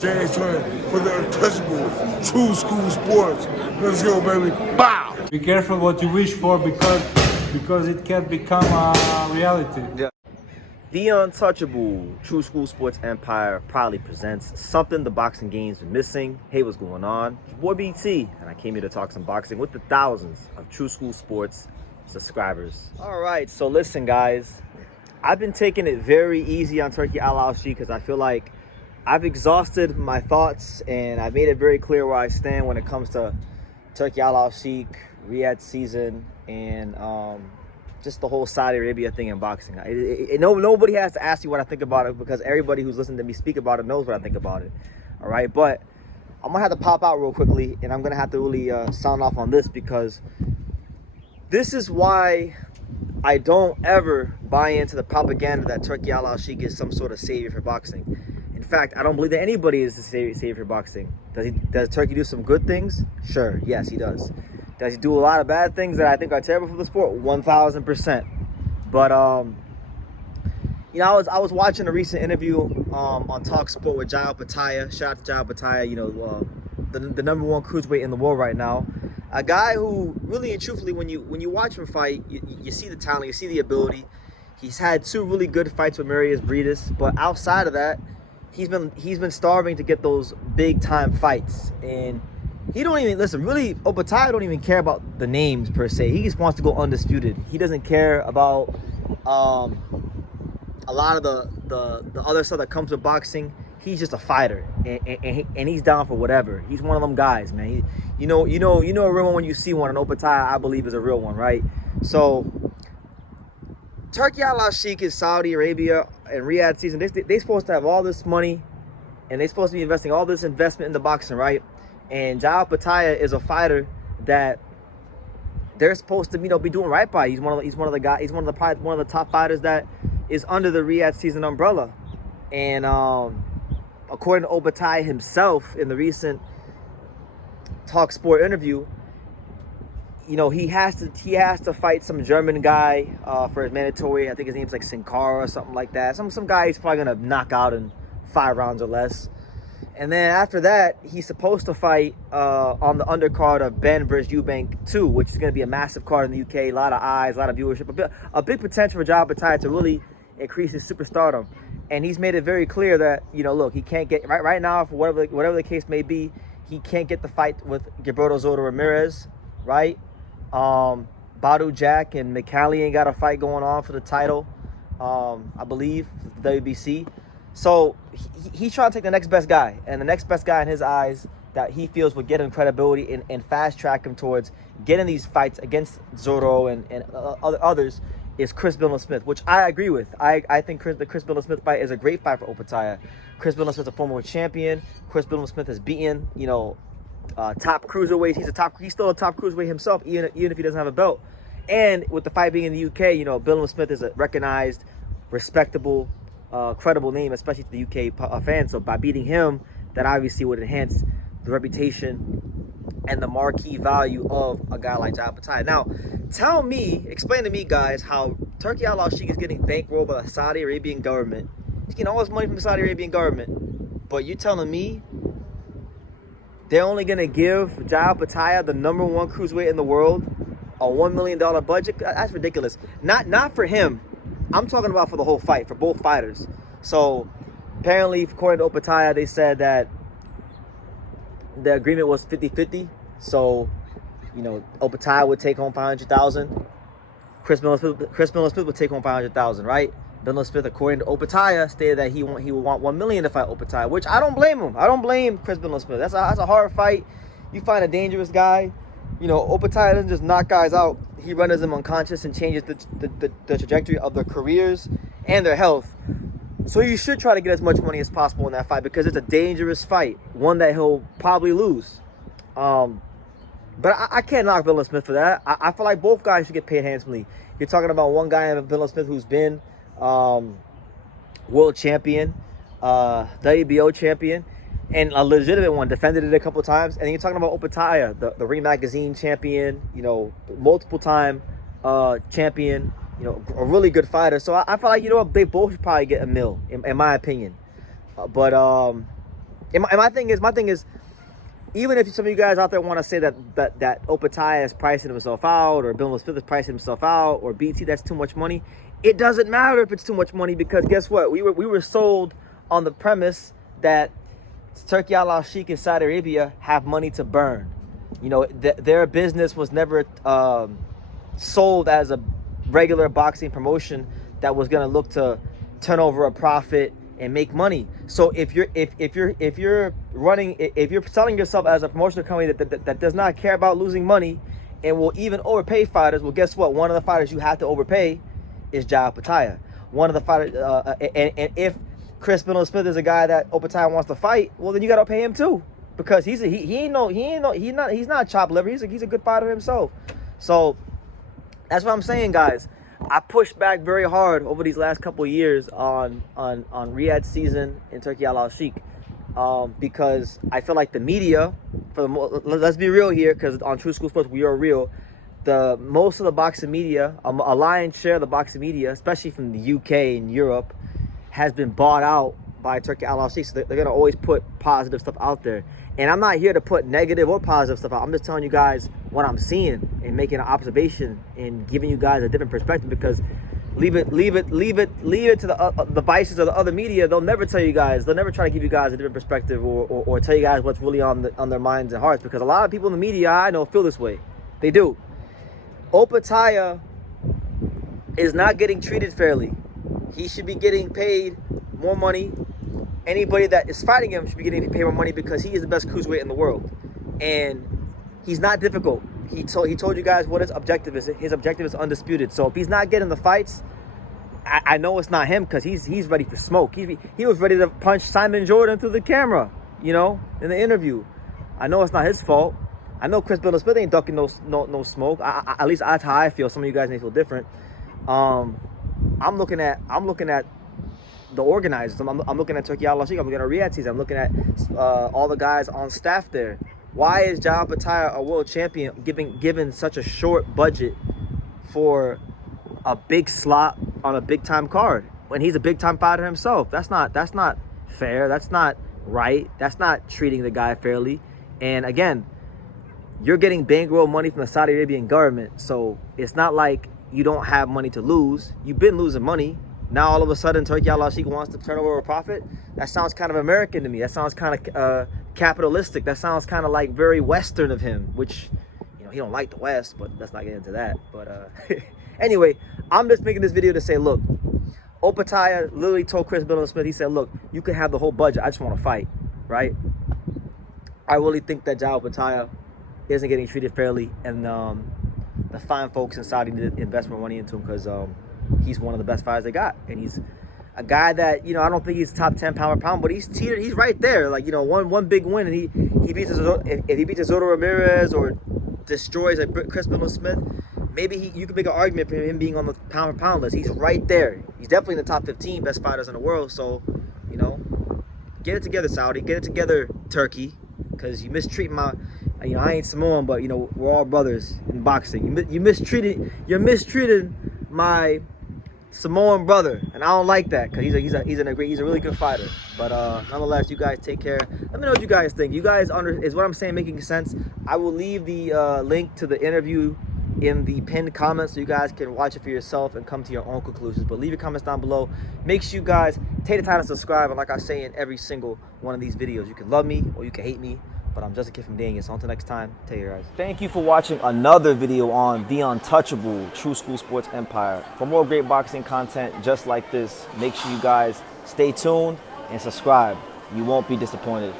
James Turner for the untouchable true school sports. Let's go, baby. Bow. Be careful what you wish for because it can become a reality. Yeah. The untouchable True School Sports Empire proudly presents something the boxing games are missing. Hey, what's going on? It's your boy BT, and I came here to talk some boxing with the thousands of True School Sports subscribers. All right, so listen, guys. I've been taking it very easy on Turki Alalshikh because I feel like I've exhausted my thoughts and I've made it very clear where I stand when it comes to Turki Alalshikh, Riyadh season, and just the whole Saudi Arabia thing in boxing. Nobody has to ask me what I think about it because everybody who's listened to me speak about it knows what I think about it. All right, but I'm gonna have to pop out real quickly, and I'm gonna have to really sound off on this because this is why I don't ever buy into the propaganda that Turki Alalshikh is some sort of savior for boxing. In fact, I don't believe that anybody is the savior for boxing. Does Turki do some good things? Sure, yes, he does. Does he do a lot of bad things that I think are terrible for the sport? 1,000%. But you know, I was watching a recent interview on Talk Sport with Opetaia. Shout out to Opetaia, you know, the number one cruiserweight in the world right now. A guy who really and truthfully, when you watch him fight, you see the talent, you see the ability. He's had 2 really good fights with Marius Breedis, but outside of that, he's been starving to get those big time fights. And he don't even listen. Really, Opetaia don't even care about the names per se. He just wants to go undisputed. He doesn't care about a lot of the other stuff that comes with boxing. He's just a fighter, and he's down for whatever. He's one of them guys, man. You know a real one when you see one. And Opetaia, I believe, is a real one, right? So Turki Alalshikh is Saudi Arabia and Riyadh season. They supposed to have all this money, and they're supposed to be investing all this investment in the boxing, right? And Opetaia is a fighter that they're supposed to, be doing right by. He's one of the top fighters that is under the Riyadh season umbrella. And according to Opetaia himself in the recent Talk Sport interview, he has to fight some German guy for his mandatory. I think his name's like Sinkara or something like that. Some guy he's probably gonna knock out in 5 rounds or less. And then after that, he's supposed to fight on the undercard of Ben versus Eubank 2, which is going to be a massive card in the UK. A lot of eyes, a lot of viewership, a big potential for Opetaia to really increase his superstardom. And he's made it very clear that, look, he can't get right now, for whatever the case may be, he can't get the fight with Gilberto Soto Ramirez, right? Badu Jack and McCallion got a fight going on for the title, I believe, the WBC. So he's trying to take the next best guy, and the next best guy in his eyes that he feels would get him credibility and fast track him towards getting these fights against Zoro and others is Chris Billam-Smith, which I agree with. I think the Chris Billam-Smith fight is a great fight for Opetaia. Chris Billam-Smith is a former champion. Chris Billam-Smith has beaten, top cruiserweights. He's still a top cruiserweight himself, even if he doesn't have a belt. And with the fight being in the UK, Billam-Smith is a recognized, respectable, credible name, especially to the UK fans. So by beating him, that obviously would enhance the reputation and the marquee value of a guy like Opetaia. Now, explain to me, guys, how Turki Alalshikh is getting bankrolled by the Saudi Arabian government. He's getting all this money from the Saudi Arabian government, but you're telling me they're only gonna give Opetaia, the number 1 cruiserweight in the world, a $1 million budget? That's ridiculous. Not for him. I'm talking about for the whole fight, for both fighters. So apparently, according to Opetaia, they said that the agreement was 50-50. So, Opetaia would take home $500,000. Chris Billam-Smith would take home $500,000, right? Billam-Smith, according to Opetaia, stated that he would want $1 million to fight Opetaia, which I don't blame him. I don't blame Chris Billam-Smith. That's a hard fight. You find a dangerous guy. Opetaia doesn't just knock guys out. He renders them unconscious and changes the trajectory of their careers and their health. So you should try to get as much money as possible in that fight because it's a dangerous fight, one that he'll probably lose. But I can't knock Billam-Smith for that. I feel like both guys should get paid handsomely. You're talking about one guy, Billam-Smith, who's been world champion, WBO champion, and a legitimate one, defended it a couple of times. And you're talking about Opetaia, the Ring Magazine champion, multiple time champion, a really good fighter. So I feel like, they both should probably get $1 million, in my opinion. But And my thing is, even if some of you guys out there want to say that Opetaia is pricing himself out, or Bill Smith is pricing himself out, or BT, that's too much money, it doesn't matter if it's too much money, because guess what? We were sold on the premise that Turki Alalshikh and Saudi Arabia have money to burn. You know, their business was never sold as a regular boxing promotion that was going to look to turn over a profit and make money. So if you're selling yourself as a promotional company that does not care about losing money and will even overpay fighters, well, guess what? One of the fighters you have to overpay is Opetaia. One of the fighters, and if Chris Smith is a guy that Opetaia wants to fight, well, then you got to pay him too, because he's not chopped liver. He's a good fighter himself. So that's what I'm saying, guys. I pushed back very hard over these last couple of years on Riyadh's season in Turki Alalshikh, because I feel like the media, let's be real here, because on True School Sports we are real. Most of the boxing media, a lion's share of the boxing media, especially from the UK and Europe, has been bought out by Turki Alalshikh. So they're gonna always put positive stuff out there. And I'm not here to put negative or positive stuff out. I'm just telling you guys what I'm seeing and making an observation and giving you guys a different perspective, because leave it to the vices of the other media. They'll never tell you guys, they'll never try to give you guys a different perspective or tell you guys what's really on their minds and hearts, because a lot of people in the media I know feel this way. They do. Opetaia is not getting treated fairly. He should be getting paid more money. Anybody that is fighting him should be getting paid more money, because he is the best cruiserweight in the world, and he's not difficult. He told you guys what his objective is. His objective is undisputed. So if he's not getting the fights, I know it's not him, because he's ready for smoke. He was ready to punch Simon Jordan through the camera, you know, in the interview. I know it's not his fault. I know Chris Smith ain't ducking no smoke. At least that's how I feel. Some of you guys may feel different. I'm looking at the organizers. I'm looking at Turki Alalshikh. I'm looking at Riyadh season. I'm looking at all the guys on staff there. Why is Opetaia a world champion given such a short budget for a big slot on a big time card when he's a big time fighter himself? That's not fair. That's not right. That's not treating the guy fairly. And again, you're getting bankroll money from the Saudi Arabian government, so it's not like you don't have money to lose. You've been losing money. Now all of a sudden Turki Alalshikh wants to turn over a profit. That sounds kind of American to me. That sounds kind of capitalistic. That sounds kind of like very Western of him, which, you know, he don't like the West, but let's not get into that. But anyway, I'm just making this video to say, look, Opetaia literally told Chris Smith, he said, look, you can have the whole budget. I just want to fight, right? I really think that Opetaia isn't getting treated fairly, and the fine folks in Saudi need to invest more money into him, because he's one of the best fighters they got, and he's a guy that, you know, I don't think he's top 10 pound for pound, but he's right there. Like, you know, one big win, and he beats if he beats Zoto Ramirez or destroys like Chris Smith, maybe you could make an argument for him being on the pound for pound list. He's right there. He's definitely in the top 15 best fighters in the world. So, you know, get it together, Saudi. Get it together, Turkey, because you mistreat my. You know, I ain't Samoan, but, you know, we're all brothers in boxing. You're mistreating my Samoan brother, and I don't like that, because he's a really good fighter. But nonetheless, you guys take care. Let me know what you guys think. You guys is what I'm saying making sense? I will leave the link to the interview in the pinned comments, so you guys can watch it for yourself and come to your own conclusions. But leave your comments down below. Make sure you guys take the time to subscribe, and like I say in every single one of these videos, you can love me or you can hate me, but I'm just a kid from Daniel. So until next time, take care, guys. Thank you for watching another video on the untouchable True School Sports Empire. For more great boxing content just like this, make sure you guys stay tuned and subscribe. You won't be disappointed.